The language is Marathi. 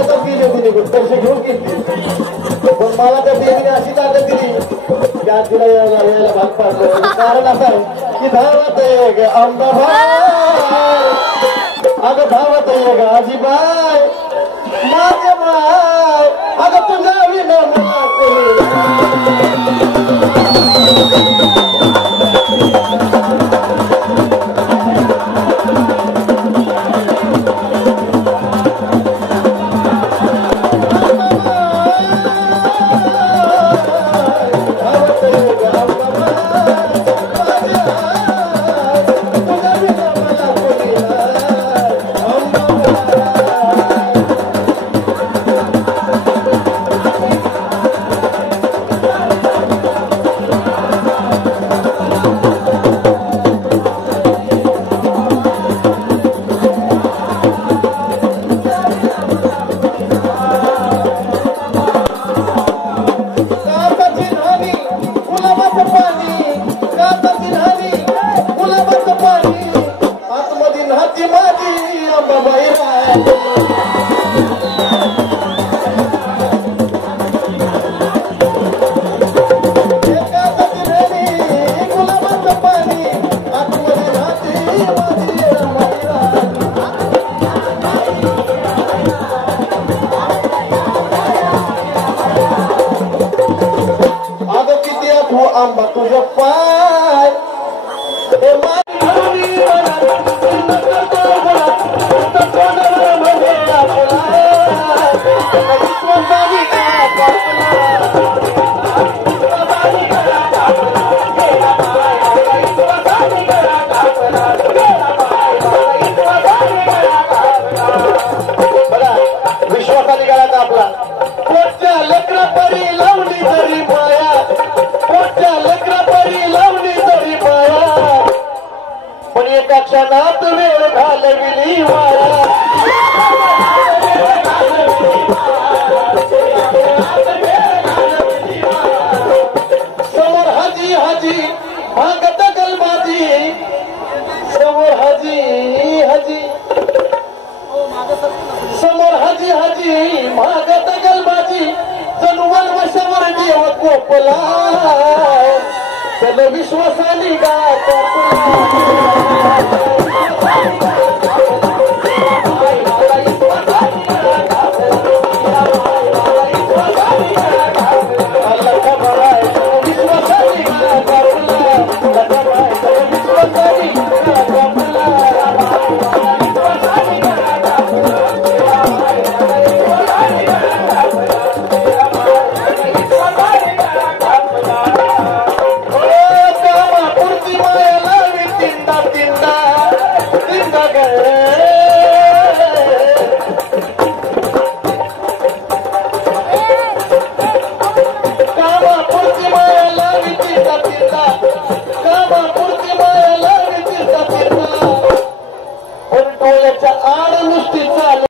शेतात गेली होती निघून पैसे घेऊन गेली पण मला त्या देवीने अशी ताकद दिली की आज तिला यायला भाग पाडलं कारण असं आहे की धावत आहे ग अंबाबाई अगं धावत आहे ग आजीबाई माझ्या माय अगं तुझ्या विना मला आंबा तुझ्या पाय विश्वासाने गळ्यात आपला पोटच्या लेकरापरी लावली तरी माया पोटच्या लेकरापरी लावली तरी माया पण एका क्षणात वेळ घालविली वाया समोर हाजी हाजी भागत गलबाजी समोर हाजी हाजी समोर हाजी हाजी भागत गलबाजी जनुवन वशावर देव कोपला त्याला विश्वासाने गात आड नुसती चाल